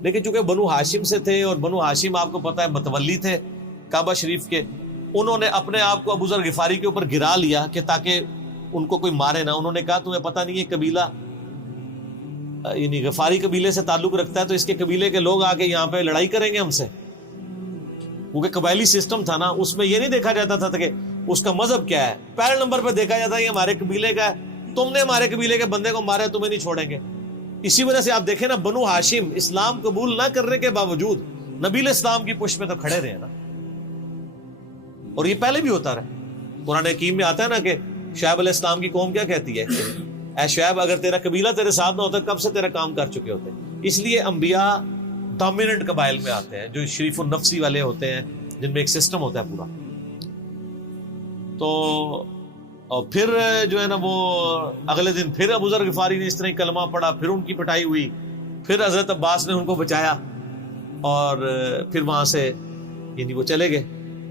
لیکن چونکہ بنو ہاشم سے تھے اور بنو ہاشم آپ کو پتہ ہے متولی تھے کعبہ شریف کے، انہوں نے اپنے آپ کو ابو ذر غفاری کے اوپر گرا لیا کہ تاکہ ان کو کوئی مارے نہ. انہوں نے کہا تمہیں پتہ نہیں ہے قبیلہ یعنی غفاری قبیلے سے تعلق رکھتا ہے تو اس کے قبیلے کے لوگ آ کے یہاں پہ لڑائی کریں گے ہم سے. کیونکہ قبائلی سسٹم تھا نا، اس میں یہ نہیں دیکھا جاتا تھا کہ اس کا مذہب کیا ہے، پہلے نمبر پہ دیکھا جاتا ہے یہ ہمارے قبیلے کا ہے، تم نے ہمارے قبیلے کے بندے کو مارا ہے تمہیں نہیں چھوڑیں گے. اسی وجہ سے آپ دیکھیں نا بنو ہاشم اسلام قبول نہ کرنے کے باوجود نبی علیہ السلام کی پشت میں تو کھڑے رہے نا، اور یہ پہلے بھی ہوتا رہا. قرآن حکیم میں آتا ہے نا کہ شعیب علیہ السلام کی قوم کیا کہتی ہے، اے شعیب اگر تیرا قبیلہ تیرے ساتھ نہ ہوتا کب سے تیرا کام کر چکے ہوتے. اس لیے انبیاء ڈومیننٹ قبائل میں آتے ہیں جو شریف النفسی والے ہوتے ہیں، جن میں ایک سسٹم ہوتا ہے پورا. تو اور پھر جو ہے نا وہ اگلے دن پھر ابو ذر غفاری نے اس طرح کلمہ پڑھا، پھر ان کی پٹائی ہوئی، پھر حضرت عباس نے ان کو بچایا اور پھر وہاں سے یعنی وہ چلے گئے.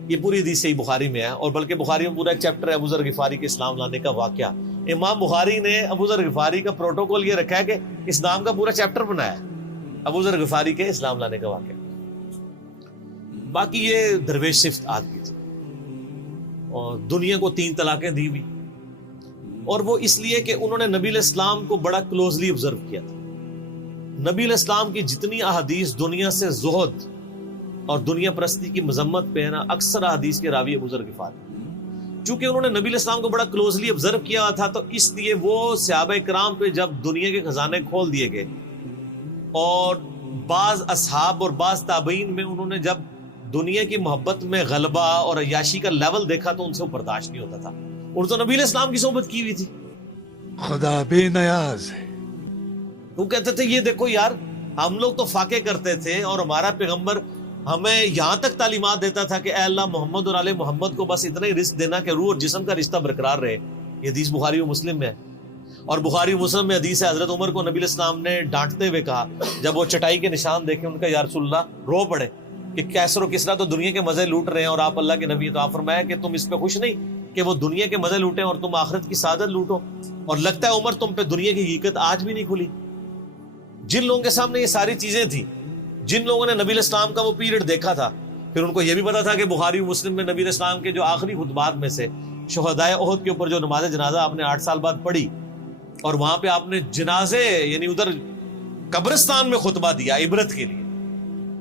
یہ پوری حدیث صحیح بخاری میں ہے، اور بلکہ بخاری میں پورا ایک چیپٹر ہے ابو ذر غفاری کے اسلام لانے کا واقعہ. امام بخاری نے ابو ذر غفاری کا پروٹوکول یہ رکھا ہے کہ اسلام کا پورا چیپٹر بنایا ہے ابو ذر غفاری کے اسلام لانے کا واقعہ. باقی یہ درویش صفت آدمی تھی اور دنیا کو 3 طلاقیں دی ہوئی، اور وہ اس لیے کہ انہوں نے نبی علیہ السلام کو بڑا کلوزلی آبزرو کیا تھا. نبی علیہ السلام کی جتنی احادیث دنیا سے زہد اور دنیا پرستی کی مذمت پہ ہے نا، اکثر احادیث کے راوی ابو ذر غفاری. چونکہ انہوں نے نبی علیہ السلام کو بڑا کلوزلی آبزرو کیا تھا تو اس لیے وہ صحابہ کرام پہ جب دنیا کے خزانے کھول دیے گئے، اور بعض اصحاب اور بعض تابعین میں انہوں نے جب دنیا کی محبت میں غلبہ اور عیاشی کا لیول دیکھا تو ان سے وہ برداشت نہیں ہوتا تھا. انہوں تو نبی علیہ السلام کی صحبت کی ہوئی تھی. خدا بے نیاز ہے. وہ کہتے تھے یہ دیکھو یار، ہم لوگ تو فاقے کرتے تھے اور ہمارا پیغمبر ہمیں یہاں تک تعلیمات دیتا تھا کہ اے اللہ محمد اور آل محمد کو بس اتنا ہی رزق دینا کہ روح اور جسم کا رشتہ برقرار رہے. یہ حدیث بخاری و مسلم میں ہے، اور بخاری و مسلم میں حدیث ہے حضرت عمر کو نبی علیہ السلام نے ڈانٹتے ہوئے کہا جب وہ چٹائی کے نشان دیکھے، ان کا یا رسول اللہ رو پڑے کہ کیسر و کسرا تو دنیا کے مزے لوٹ رہے ہیں اور آپ اللہ کے نبی. تو آپ فرمایا کہ تم اس پہ خوش نہیں کہ وہ دنیا کے مزے لوٹیں اور تم آخرت کی سعادت لوٹو. اور لگتا ہے عمر تم پہ دنیا کی حقیقت آج بھی نہیں کھلی. جن لوگوں کے سامنے یہ ساری چیزیں تھیں، جن لوگوں نے نبی علیہ السلام کا وہ پیریڈ دیکھا تھا، پھر ان کو یہ بھی پتا تھا کہ بخاری و مسلم میں نبی علیہ السلام کے جو آخری خطبات میں سے شہدائے احد کے اوپر جو نماز جنازہ آپ نے 8 سال بعد پڑھی، اور وہاں پہ آپ نے جنازے یعنی ادھر قبرستان میں خطبہ دیا عبرت کے لیے،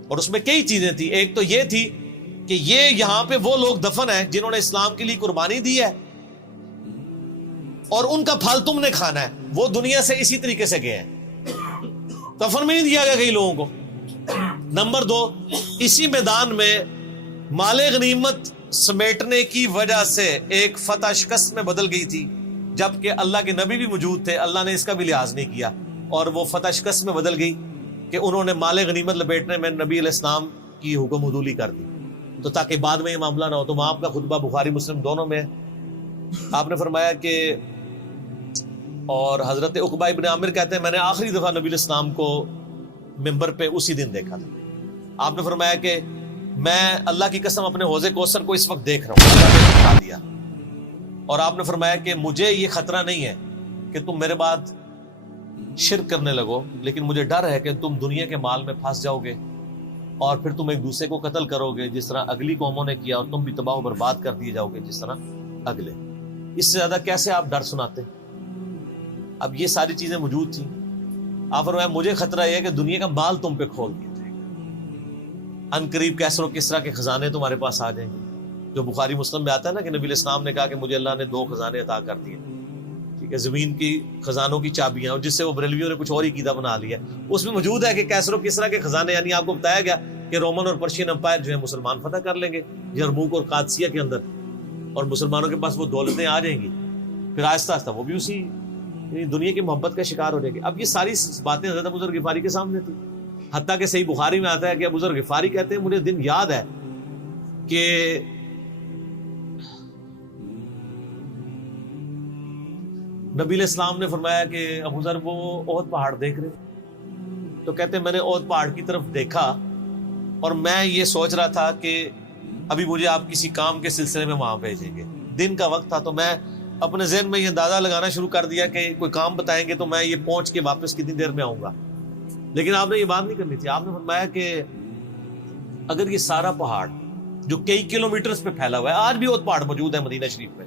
اور اس میں کئی چیزیں تھیں. ایک تو یہ تھی کہ یہ یہاں پہ وہ لوگ دفن ہیں جنہوں نے اسلام کے لیے قربانی دی ہے اور ان کا پھل تم نے کھانا ہے. وہ دنیا سے اسی طریقے سے گئے ہیں، دفن میں نہیں دیا گیا کئی لوگوں کو. نمبر 2، اسی میدان میں مال غنیمت سمیٹنے کی وجہ سے ایک فتح شکست میں بدل گئی تھی، جبکہ اللہ کے نبی بھی موجود تھے. اللہ نے اس کا بھی لحاظ نہیں کیا اور وہ فتح شکست میں بدل گئی کہ انہوں نے مال غنیمت لپیٹنے میں نبی علیہ السلام کی حکم حدولی کر دی، تو تاکہ بعد میں یہ معاملہ نہ ہو. تو وہاں آپ کا خطبہ بخاری مسلم دونوں میں آپ نے فرمایا کہ، اور حضرت عقبہ ابن عامر کہتے ہیں میں نے آخری دفعہ نبی علیہ السلام کو ممبر پہ اسی دن دیکھا تھا. آپ نے فرمایا کہ میں اللہ کی قسم اپنے حوض کوثر کو اس وقت دیکھ رہا ہوں، اللہ نے دکھا دیا. اور آپ نے فرمایا کہ مجھے یہ خطرہ نہیں ہے کہ تم میرے بعد شرک کرنے لگو، لیکن مجھے ڈر ہے کہ تم دنیا کے مال میں پھنس جاؤ گے اور پھر تم ایک دوسرے کو قتل کرو گے جس طرح اگلی قوموں نے کیا، اور تم بھی تباہ و برباد کر دیے جاؤ گے جس طرح اگلے. اس سے زیادہ کیسے آپ ڈر سناتے؟ اب یہ ساری چیزیں موجود تھیں. آپ فرمایا مجھے خطرہ یہ ہے کہ دنیا کا مال تم پہ کھول دیا جائے گا، ان قریب کیسر و کسرا کے خزانے تمہارے پاس آ جائیں گے. جو بخاری مسلم میں آتا ہے نا کہ نبی علیہ السلام نے کہا کہ مجھے اللہ نے 2 خزانے عطا کر دیے، ٹھیک ہے، زمین کی خزانوں کی چابیاں، اور جس سے وہ بریلویوں نے کچھ اور ہی قیدا بنا لیا. اس میں موجود ہے کہ کیسر و کسرا کے خزانے، یعنی آپ کو بتایا گیا کہ رومن اور پرشین امپائر جو ہے مسلمان فتح کر لیں گے یرموک اور قادسیہ کے اندر، اور مسلمانوں کے پاس وہ دولتیں آ جائیں گی. پھر آہستہ آہستہ وہ بھی اسی دنیا کی محبت کا شکار ہو جائے گی. اب یہ ساری باتیں حضرت ابو ذر غفاری کے سامنے تھی، حتیٰ کہ صحیح بخاری میں آتا ہے کہ ابو ذر غفاری کہتے ہیں مجھے دن یاد ہے کہ نبی علیہ السلام نے فرمایا کہ ابو ذر وہ احد پہاڑ دیکھ رہے، تو کہتے ہیں میں نے احد پہاڑ کی طرف دیکھا اور میں یہ سوچ رہا تھا کہ ابھی مجھے آپ کسی کام کے سلسلے میں وہاں بھیجیں گے. دن کا وقت تھا، تو میں اپنے ذہن میں یہ اندازہ لگانا شروع کر دیا کہ کوئی کام بتائیں گے تو میں یہ پہنچ کے واپس کتنی دیر میں آؤں گا. لیکن آپ نے یہ بات نہیں کرنی تھی. آپ نے فرمایا کہ اگر یہ سارا پہاڑ جو کئی کلومیٹرز پہ پھیلا ہوا ہے, آج بھی وہ پہاڑ موجود ہے مدینہ شریف میں,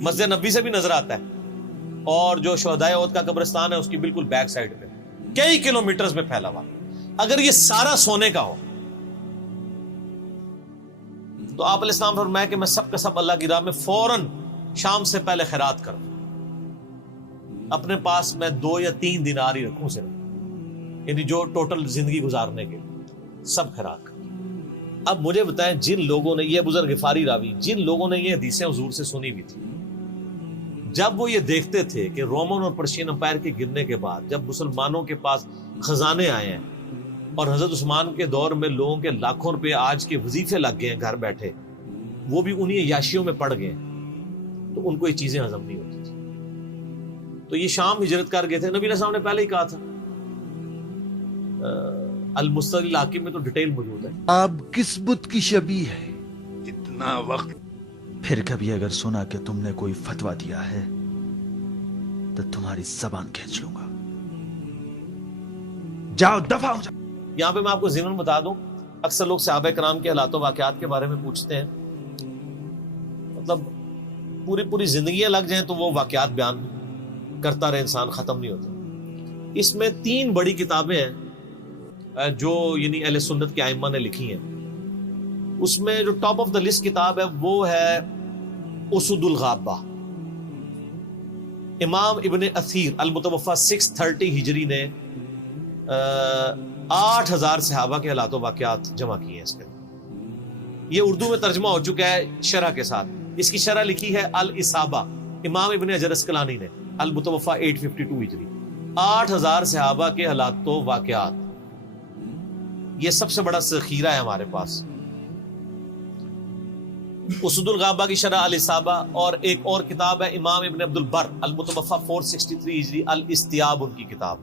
مسجد نبوی سے بھی نظر آتا ہے, اور جو شہدائے احد کا قبرستان ہے اس کی بالکل بیک سائڈ پہ کئی کلومیٹرز پہ پھیلا ہوا, اگر یہ سارا سونے کا ہو تو آپ علیہ السلام فرمایا کہ میں سب کا سب اللہ کی راہ میں فوراً شام سے پہلے خیرات کروں, اپنے پاس میں 2 یا 3 دینار ہی رکھوں صرف, یعنی جو ٹوٹل زندگی گزارنے کے سب خیرات کروں. اب مجھے بتائیں, جن لوگوں نے, یہ بزرگ غفاری راوی, جن لوگوں نے یہ حدیثیں حضور سے سنی ہوئی تھی, جب وہ یہ دیکھتے تھے کہ رومن اور پرشین امپائر کے گرنے کے بعد جب مسلمانوں کے پاس خزانے آئے ہیں اور حضرت عثمان کے دور میں لوگوں کے لاکھوں روپے آج کے وظیفے لگ گئے ہیں گھر بیٹھے, وہ بھی انہی عیاشیوں میں پڑ گئے, تو ان کو یہ چیزیں ہضم نہیں ہوتی تھی. تو یہ شام ہجرت کر گئے تھے. نبی علیہ السلام نے پہلے ہی کہا تھا, المستدرک الحاکم میں تو ڈیٹیل موجود ہے. آپ کس بت کی شبیہ ہے, اتنا وقت. پھر کبھی اگر سنا کہ تم نے کوئی فتویٰ دیا ہے تو تمہاری زبان کھینچ لوں گا. جاؤ دفع ہو جاؤ. یہاں پہ میں آپ کو ضمن بتا دوں, اکثر لوگ صحابہ کرام کے حالات و واقعات کے بارے میں پوچھتے ہیں, مطلب پوری زندگیاں لگ جائیں تو وہ واقعات بیان کرتا رہے انسان, ختم نہیں ہوتا. اس میں 3 بڑی کتابیں ہیں جو یعنی اہل سنت کے ائمہ نے لکھی ہیں. اس میں جو ٹاپ آف دا لسٹ کتاب ہے وہ ہے اسد الغابہ. امام ابن اثیر المتوفی 630 ہجری نے 8000 صحابہ کے حالات و واقعات جمع کیے ہیں اس کے. یہ اردو میں ترجمہ ہو چکا ہے شرح کے ساتھ. اس کی شرح لکھی ہے الاصابہ, امام ابن حجر اسقلانی نے, المتوفی 852 ہجری. 8000 صحابہ کے حالات و واقعات, یہ سب سے بڑا ذخیرہ ہے ہمارے پاس. اسد الغابہ کی شرح الاصابہ, اور ایک اور کتاب ہے امام ابن عبد البر المتوفی 463 ہجری الاستیاب, ان کی کتاب.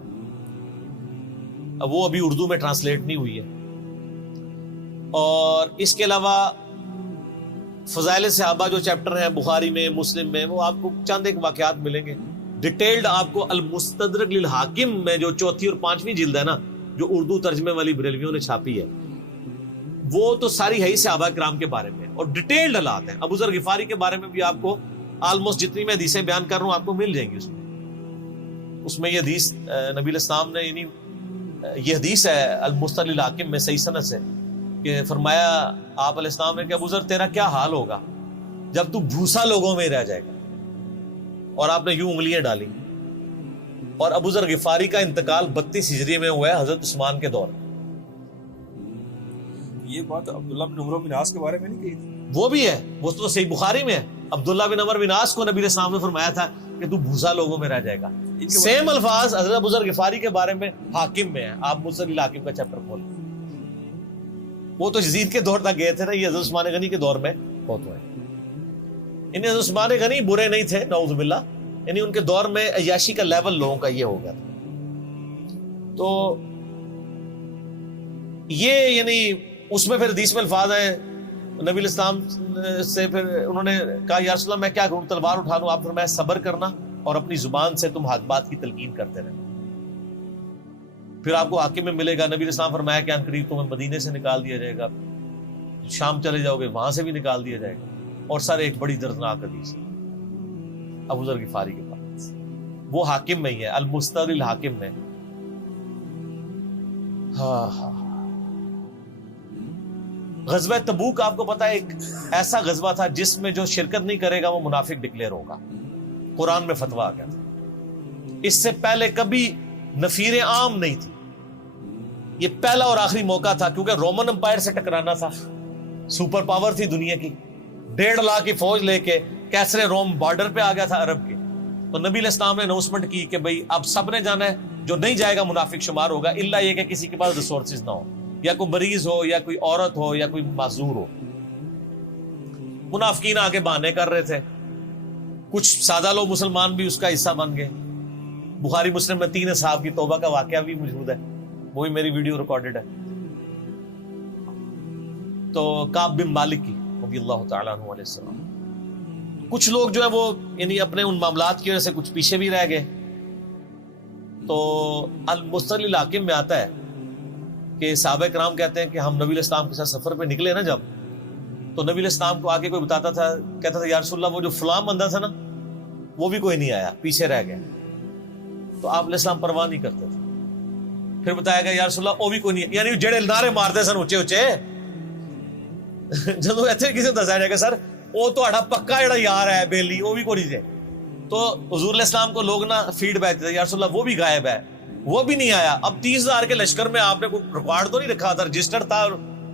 وہ ابھی اردو میں ٹرانسلیٹ نہیں ہوئی ہے. اور اس کے علاوہ فضائل صحابہ جو چیپٹر ہیں بخاری میں, مسلم میں, وہ آپ کو چند ایک واقعات ملیں گے. ڈیٹیلڈ آپ کو المستدرک للحاکم میں جو 4تھی اور 5ویں جلد ہے نا, جو اردو ترجمے والی بریلویوں نے چھاپی ہے, وہ تو ساری ہے ہی صحابہ کرام کے بارے میں, اور ڈیٹیلڈ حالات ہیں. ابو ذر غفاری کے بارے میں بھی آپ کو آلموسٹ جتنی میں حدیثیں بیان کر رہا ہوں آپ کو مل جائیں گی. اس میں یہ حدیث نبی علیہ السلام نے, یعنی یہ حدیث ہے المستدرک للحاکم میں صحیح سند سے, کہ فرمایا آپ علیہ السلام نے کہ ابو ذر تیرا کیا حال ہوگا جب تو بھوسا لوگوں میں رہ جائے گا. اور آپ نے یوں انگلیاں ڈالی. اور ابو ذر غفاری کا انتقال 32 ہجری میں ہوا ہے حضرت عثمان کے دور میں. یہ بات عبداللہ بن عمر بن عاص کے بارے میں نہیں کہی تھی؟ وہ بھی ہے, وہ تو صحیح بخاری میں ہے. عبداللہ بن عمر بن عاص کو نبی علیہ السلام نے فرمایا تھا کہ تو بھوسا لوگوں میں رہ جائے گا. سیم الفاظ حضرت ابو ذر غفاری کے بارے میں حاکم میں ہے. آپ مستدرک الحاکم کا چیپٹر کھول, وہ تو یزید کے دور تک گئے تھے نا, یہ حضرت عثمان غنی کے دور میں بہت ہوئے. انہیں حضرت عثمان غنی برے نہیں تھے نعوذ باللہ, یعنی ان کے دور میں عیاشی کا لیول لوگوں کا یہ ہو گیا تھا. تو یہ یعنی اس میں پھر حدیث میں الفاظ ہیں نبی علیہ السلام سے, پھر انہوں نے کہا یا رسول اللہ میں کیا کروں, تلوار اٹھا لوں؟ آپ فرمایا صبر کرنا اور اپنی زبان سے تم حق بات کی تلقین کرتے رہنا, پھر آپ کو حاکم میں ملے گا. نبی علیہ السلام فرمایا کہ ان قریب تمہیں مدینے سے نکال دیا جائے گا, شام چلے جاؤ گے وہاں سے بھی نکال دیا جائے گا. اور سر ایک بڑی دردناک حدیث ابو ذر غفاری کے پاس, وہ حاکم میں ہی ہے, المستدرک الحاکم میں. ہاں غزوہ تبوک آپ کو پتا ہے ایک ایسا غزوہ تھا جس میں جو شرکت نہیں کرے گا وہ منافق ڈکلیئر ہوگا. قرآن میں فتویٰ آ گیا تھا. اس سے پہلے کبھی نفیر عام نہیں تھی, یہ پہلا اور آخری موقع تھا, کیونکہ رومن امپائر سے ٹکرانا تھا. سپر پاور تھی دنیا کی, 1.5 لاکھ کی فوج لے کے کیسرے روم بارڈر پہ آ گیا تھا عرب کے. تو نبی علیہ السلام نے اناؤنسمنٹ کی کہ بھئی اب سب نے جانا ہے, جو نہیں جائے گا منافق شمار ہوگا, الا یہ کہ کسی کے پاس ریسورسز نہ ہو, یا کوئی مریض ہو, یا کوئی عورت ہو, یا کوئی معذور ہو. منافقین آگے بہانے کر رہے تھے, کچھ سادہ لوگ مسلمان بھی اس کا حصہ بن گئے. بخاری مسلم میں 3 اصحاب کی توبہ کا واقعہ بھی موجود ہے, وہ بھی میری ویڈیو ریکارڈڈ ہے. تو کعب بن مالک کی رضی اللہ تعالیٰ عنہ علیہ السلام, کچھ لوگ جو ہے وہ یعنی اپنے ان معاملات کی وجہ سے کچھ پیچھے بھی رہ گئے. تو المستقل الحاکم میں آتا ہے کہ صحابہ کرام کہتے ہیں کہ ہم نبی علیہ السلام کے ساتھ سفر پہ نکلے نا جب، تو نبی علیہ السلام کو آگے کوئی بتاتا تھا، کہتا تھا یا رسول اللہ وہ جو فلاں بندہ تھا نا وہ بھی کوئی نہیں آیا، پیچھے رہ گیا. تو آپ علیہ السلام پرواہ نہیں کرتے تھے. پھر بتایا گیا یا رسول اللہ وہ بھی کوئی نہیں، یعنی جڑے نعرے مارتے سن اچے اچے، جدو ایتھے کسی کو دسایا جائے گا سر وہ تہاڈا پکا جڑا یار ہے بیلی وہ بھی کوئی نہیں تھے. تو حضور علیہ السلام کو لوگ نا فیڈ بیک دیتے یا رسول اللہ وہ بھی غائب ہے، وہ بھی نہیں آیا. اب 30,000 کے لشکر میں آپ نے کوئی ریکارڈ تو نہیں رکھا تھا، رجسٹر تھا،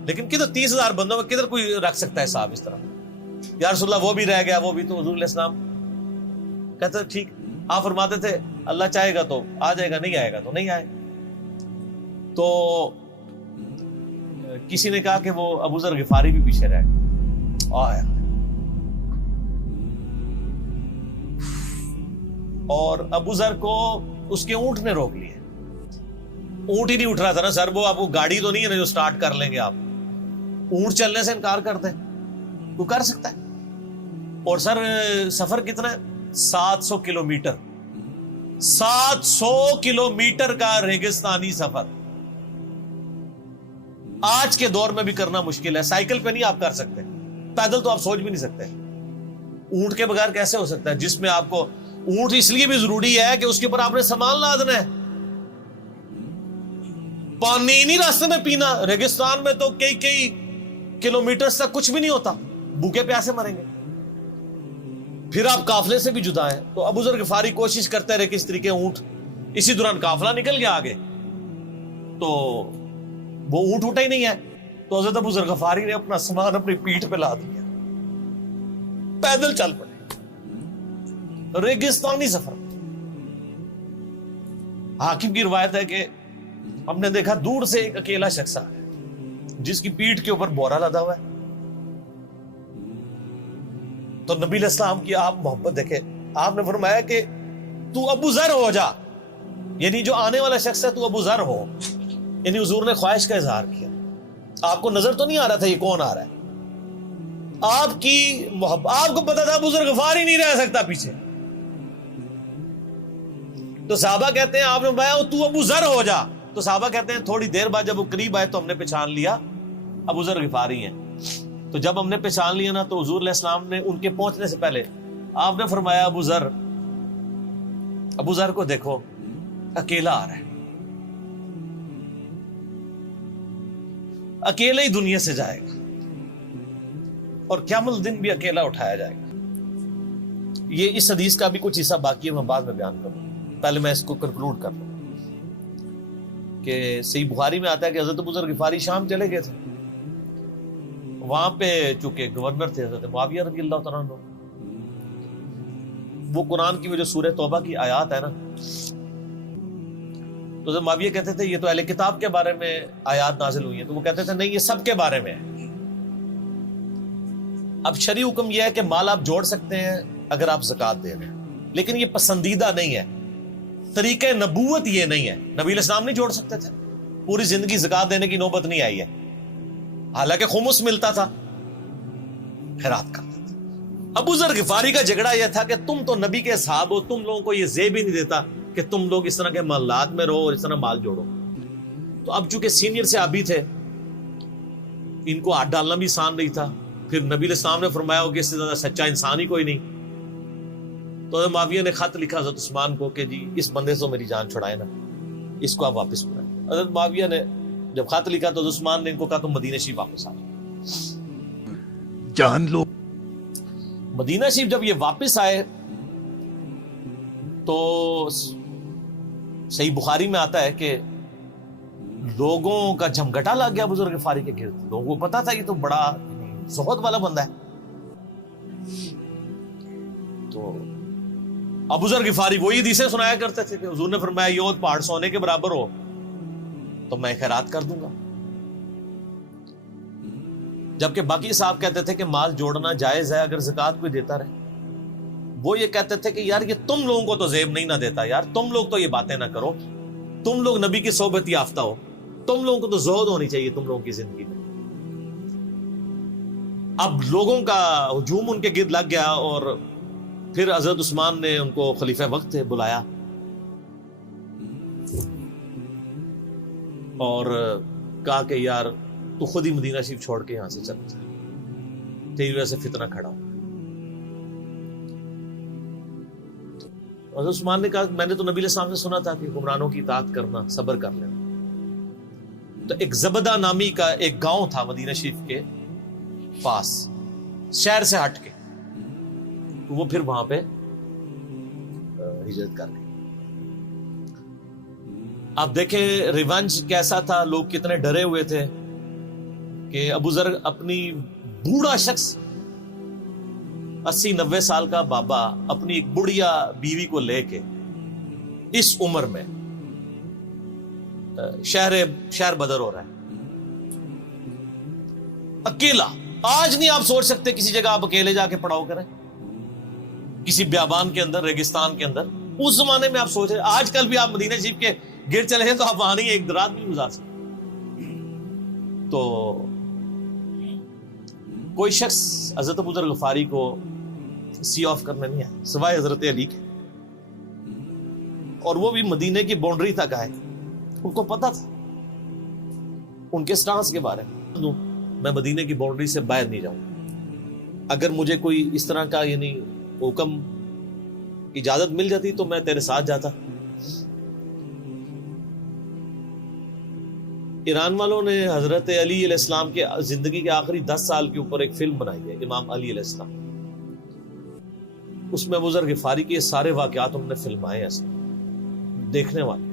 لیکن کدھر 30,000 بندوں میں کدھر کوئی رکھ سکتا ہے صاحب اس طرح. یا رسول اللہ وہ بھی رہ گیا، وہ بھی. تو حضور علیہ السلام کہتے ٹھیک. آپ فرماتے تھے اللہ چاہے گا تو آ جائے گا، نہیں آئے گا تو نہیں آئے. تو کسی نے کہا کہ وہ ابو ذر غفاری بھی پیچھے رہ گئے اور ابو ذر کو اس کے اونٹ نے روک لیا. اونٹ ہی نہیں اٹھ رہا تھا نا سر، وہ آپ کو گاڑی تو نہیں ہے نا جو سٹارٹ کر لیں گے آپ. اونٹ چلنے سے انکار کرتے ہیں، وہ کر سکتا ہے. اور سر سفر کتنا ہے؟ 700 کلومیٹر. 700 کلومیٹر کا ریگستانی سفر آج کے دور میں بھی کرنا مشکل ہے. سائیکل پہ نہیں آپ کر سکتے، پیدل تو آپ سوچ بھی نہیں سکتے. اونٹ کے بغیر کیسے ہو سکتا ہے؟ جس میں آپ کو اونٹ اس لیے بھی ضروری ہے کہ اس کے اوپر آپ نے سامان لادنا ہے. پانی نہیں راستے میں پینا. ریگستان میں تو کئی کلومیٹر تک کچھ بھی نہیں ہوتا، بھوکے پیاسے مریں گے. پھر آپ قافلے سے بھی جدا ہیں. تو ابو ذر غفاری کوشش کرتے رہے کس طریقے اونٹ. اسی دوران قافلہ نکل گیا آگے تو وہ اونٹ اٹھا ہی نہیں ہے. تو حضرت ابو ذر غفاری نے اپنا سامان اپنی پیٹھ پہ لاد دیا، پیدل چل پڑے. ریگستانی سفر. حاکم کی روایت ہے کہ ہم نے دیکھا دور سے ایک اکیلا شخص آیا جس کی پیٹھ کے اوپر بورا لدا ہوا ہے. تو نبی علیہ السلام کی آپ محبت دیکھے، آپ نے فرمایا کہ تو ابو ذر ہو جا، یعنی جو آنے والا شخص ہے تو ابو ذر ہو. یعنی حضور نے خواہش کا اظہار کیا. آپ کو نظر تو نہیں آ رہا تھا یہ کون آ رہا ہے، آپ کی محبت. آپ کو پتا تھا ابو ذر غفاری نہیں رہ سکتا پیچھے. تو صحابہ کہتے ہیں آپ نے فرمایا تو ابو ذر ہو جا. تو صحابہ کہتے ہیں تھوڑی دیر بعد جب وہ قریب آئے تو ہم نے پہچان لیا ابو ذر غفاری ہیں. تو جب ہم نے پہچان لیا نا تو حضور علیہ السلام نے ان کے پہنچنے سے پہلے آپ نے فرمایا ابو ذر کو دیکھو اکیلا آ رہا ہے، اکیلے ہی دنیا سے جائے گا اور قیامت دن بھی اکیلا اٹھایا جائے گا. یہ اس حدیث کا بھی کچھ حصہ باقی ہے، میں بعد میں بیان کروں. پہلے میں اس کو کنکلوڈ کر لوں کہ صحیح بخاری میں آتا ہے کہ حضرت ابو ذر غفاری شام چلے گئے تھے. وہاں پہ چونکہ گورنر تھے حضرت معاویہ رضی اللہ تعالیٰ عنہ. وہ قرآن کی وہ جو سورہ توبہ کی آیات ہے نا، تو حضرت معاویہ کہتے تھے یہ تو اہل کتاب کے بارے میں آیات نازل ہوئی ہیں. تو وہ کہتے تھے نہیں، یہ سب کے بارے میں ہے. اب شرعی حکم یہ ہے کہ مال آپ جوڑ سکتے ہیں اگر آپ زکوٰۃ دے رہے ہیں، لیکن یہ پسندیدہ نہیں ہے. طریقہ نبوت یہ نہیں ہے. نبی علیہ السلام نہیں جوڑ سکتے تھے، پوری زندگی زکوٰۃ دینے کی نوبت نہیں آئی ہے، حالانکہ خمس ملتا تھا، خیرات کرتے تھے. ابو ذر غفاری کا جھگڑا یہ تھا کہ تم تو نبی کے اصحاب ہو، تم لوگوں کو یہ زیب ہی نہیں دیتا کہ تم لوگ اس طرح کے محلات میں رہو اور اس طرح مال جوڑو. تو اب چونکہ سینئر صحابی تھے، ان کو ہاتھ ڈالنا بھی آسان نہیں تھا. پھر نبی علیہ السلام نے فرمایا ہو کہ اس سے زیادہ سچا انسان ہی کوئی نہیں. تو حضرت معاویہ نے خط لکھا حضرت عثمان کو کہ جی اس بندے سے میری جان چھڑائے نا، اس کو آپ واپس بلائیں. حضرت معاویہ نے جب خط لکھا تو حضرت عثمان نے ان کو کہا تم مدینہ شریف واپس آ جاؤ. جان لو. مدینہ شریف جب یہ واپس آئے تو صحیح بخاری میں آتا ہے کہ لوگوں کا جھمگٹا لگ گیا ابو ذر غفاری کے گرد. لوگوں کو پتا تھا یہ تو بڑا زہد والا بندہ ہے. تو ابو ذر غفاری وہی حدیثیں سنایا کرتے تھے کہ حضور نے فرمایا یہ پہاڑ سونے کے برابر ہو تو میں خیرات کر دوں گا. جبکہ باقی صاحب کہتے تھے کہ مال جوڑنا جائز ہے اگر زکوٰۃ کوئی دیتا رہے. وہ یہ کہتے تھے کہ یار یہ تم لوگوں کو تو زیب نہیں نہ دیتا، یار تم لوگ تو یہ باتیں نہ کرو، تم لوگ نبی کی صحبت یافتہ ہو، تم لوگوں کو تو زہد ہونی چاہیے تم لوگوں کی زندگی میں. اب لوگوں کا ہجوم ان کے گرد لگ گیا اور پھر حضرت عثمان نے ان کو خلیفہ وقت بلایا اور کہا کہ یار تو خود ہی مدینہ شریف چھوڑ کے یہاں سے چل جا، تیری وجہ سے فتنہ کھڑا ہو۔ حضرت عثمان نے کہا میں نے تو نبی علیہ السلام سے سنا تھا کہ حکمرانوں کی اطاعت کرنا، صبر کر لینا۔ تو ایک زبدہ نامی کا ایک گاؤں تھا مدینہ شریف کے پاس، شہر سے ہٹ کے، تو وہ پھر وہاں پہ ہجرت کر گئے۔ آپ دیکھیں ریونج کیسا تھا، لوگ کتنے ڈرے ہوئے تھے کہ ابو ذر اپنی بوڑھا شخص 80-90 سال کا بابا اپنی ایک بڑھیا بیوی کو لے کے اس عمر میں شہر بدر ہو رہا ہے اکیلا۔ آج نہیں آپ سوچ سکتے کسی جگہ آپ اکیلے جا کے پڑاؤ کریں، کسی بیابان کے اندر، ریگستان کے اندر۔ اس زمانے میں آپ سوچ رہے، آج کل بھی آپ مدینہ شریف کے گر چلے ہیں تو آپ وہاں نہیں ایک رات بھی گزار سکتے۔ تو کوئی شخص حضرت ابو ذر غفاری کو سی آف کرنے نہیں آیا سوائے حضرت علی کے، اور وہ بھی مدینے کی باؤنڈری تک آئے۔ ان کو پتا تھا ان کے سٹانس کے بارے میں مدینے کی باؤنڈری سے باہر نہیں جاؤں، اگر مجھے کوئی اس طرح کا یعنی حکم اجازت مل جاتی تو میں تیرے ساتھ جاتا۔ ایران والوں نے حضرت علی علیہ السلام کے زندگی کے آخری 10 سال کے اوپر ایک فلم بنائی ہے، امام علی علیہ السلام۔ اس میں ابو ذر غفاری کے سارے واقعات انہوں نے فلمائے ہیں، دیکھنے والے۔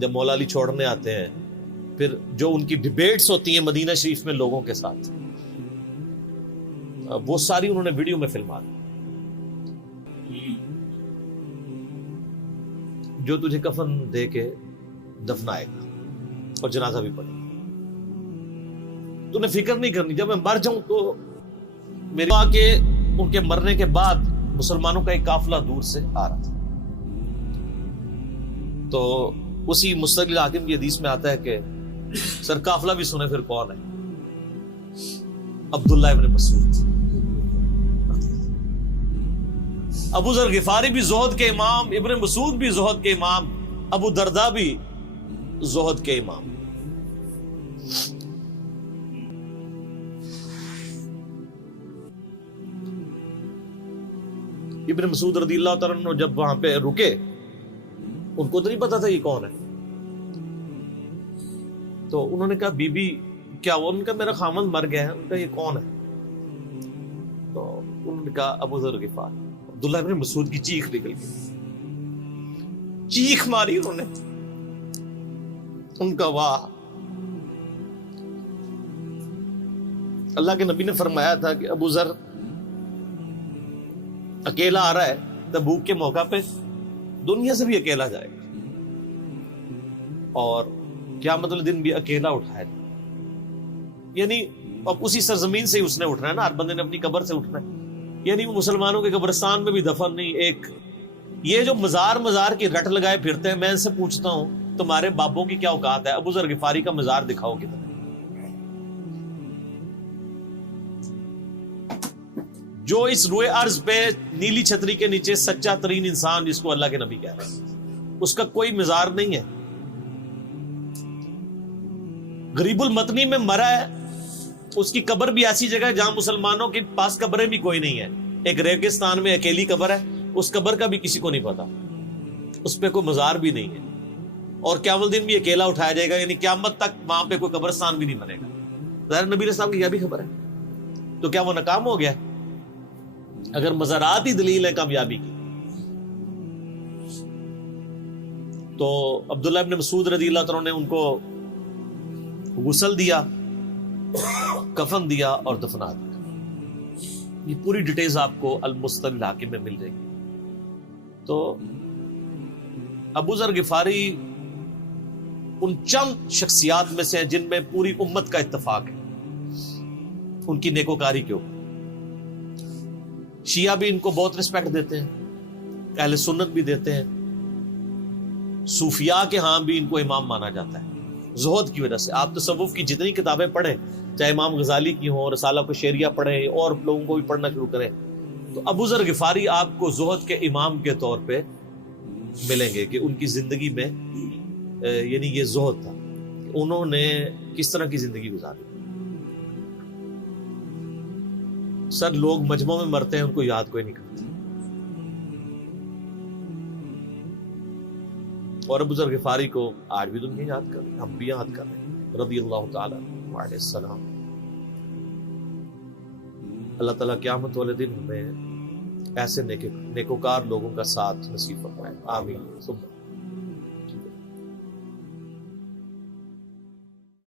جب مولا علی چھوڑنے آتے ہیں، پھر جو ان کی ڈیبیٹس ہوتی ہیں مدینہ شریف میں لوگوں کے ساتھ، وہ ساری انہوں نے ویڈیو میں فلما دی۔ جو تجھے کفن دے کے دفنائے گا اور جنازہ بھی پڑے گا، تو نے فکر نہیں کرنی، جب میں مر جاؤں تو میرے آ کے ان کے مرنے کے بعد مسلمانوں کا ایک قافلہ دور سے آ رہا تھا۔ تو اسی مستقل حاکم کی حدیث میں آتا ہے کہ سر قافلہ بھی سنے پھر کون ہے؟ عبداللہ ابن مسعود۔ ابو ذر غفاری بھی زہد کے امام، ابن مسعود بھی زہد کے امام، ابو دردہ بھی زہد کے امام۔ ابن مسعود رضی اللہ تعالیٰ عنہ جب وہاں پہ رکے، ان کو تو نہیں پتا تھا یہ کون ہے، تو انہوں نے کہا بی بی کیا وہ؟ ان کا میرا خامند مر گیا ہے۔ ان کا یہ کون ہے؟ تو انہوں نے کہا ابو ذر غفاری۔ عبداللہ ابن مسعود کی چیخ نکل گئی، چیخ ماری انہوں نے، ان کا واہ۔ اللہ کے نبی نے فرمایا تھا کہ ابو ذر اکیلا آ رہا ہے تبوک کے موقع پہ، دنیا سے بھی اکیلا جائے گا، اور قیامت الدن بھی اکیلا اٹھائے گا۔ یعنی اب اسی سرزمین سے ہی اس نے اٹھنا ہے نا، ہر بندے نے اپنی قبر سے اٹھنا ہے، یعنی وہ مسلمانوں کے قبرستان میں بھی دفن نہیں۔ ایک یہ جو مزار کی رٹ لگائے پھرتے ہیں، میں ان سے پوچھتا ہوں تمہارے بابوں کی کیا اوقات ہے؟ ابو ذر غفاری کا مزار دکھاؤ کدھر۔ جو اس روئے ارض پہ نیلی چھتری کے نیچے سچا ترین انسان جس کو اللہ کے نبی کہہ رہے ہیں، اس کا کوئی مزار نہیں ہے۔ غریب المتنی میں مرا ہے، اس کی قبر بھی ایسی جگہ ہے جہاں مسلمانوں کے پاس قبریں بھی کوئی نہیں ہے، ایک ریگستان میں اکیلی قبر ہے، اس قبر کا بھی کسی کو نہیں پتا، اس پہ کوئی مزار بھی نہیں ہے، اور قیامت الدین بھی اکیلا اٹھایا جائے گا، یعنی قیامت تک وہاں پہ کوئی قبرستان بھی نہیں بنے گا۔ ظاہر نبی علیہ السلام کی یہ بھی خبر ہے، تو کیا وہ ناکام ہو گیا؟ اگر مزارات ہی دلیل ہے کامیابی کی، تو عبداللہ ابن مسعود رضی اللہ تعالیٰ نے ان کو غسل دیا، کفن دیا اور دفنا دیا۔ یہ پوری ڈیٹیلز آپ کو المستقل حاکم میں مل جائے گی۔ تو ابو ذر غفاری ان چند شخصیات میں سے ہیں جن میں پوری امت کا اتفاق ہے ان کی نیکوکاری کے اوپر۔ شیعہ بھی ان کو بہت رسپیکٹ دیتے ہیں، اہل سنت بھی دیتے ہیں، صوفیاء کے ہاں بھی ان کو امام مانا جاتا ہے زہد کی وجہ سے۔ آپ تصوف کی جتنی کتابیں پڑھیں، چاہے امام غزالی کی ہوں، رسالہ کو شیریہ پڑھیں، اور لوگوں کو بھی پڑھنا شروع کریں، تو ابو ذر غفاری آپ کو زہد کے امام کے طور پہ ملیں گے کہ ان کی زندگی میں یعنی یہ زہد تھا کہ انہوں نے کس طرح کی زندگی گزاری. سر لوگ مجمع میں مرتے ہیں، ان کو یاد کوئی نہیں کرتا. اور ابو ذر غفاری کو آج بھی دنیا یاد کر رہی ہے، ہم بھی یاد کر رہے ہیں رضی اللہ تعالی علیہ السلام. اللہ تعالیٰ قیامت والے دن ہمیں ایسے نیکوکار لوگوں کا ساتھ نصیب فرمائے. آمین.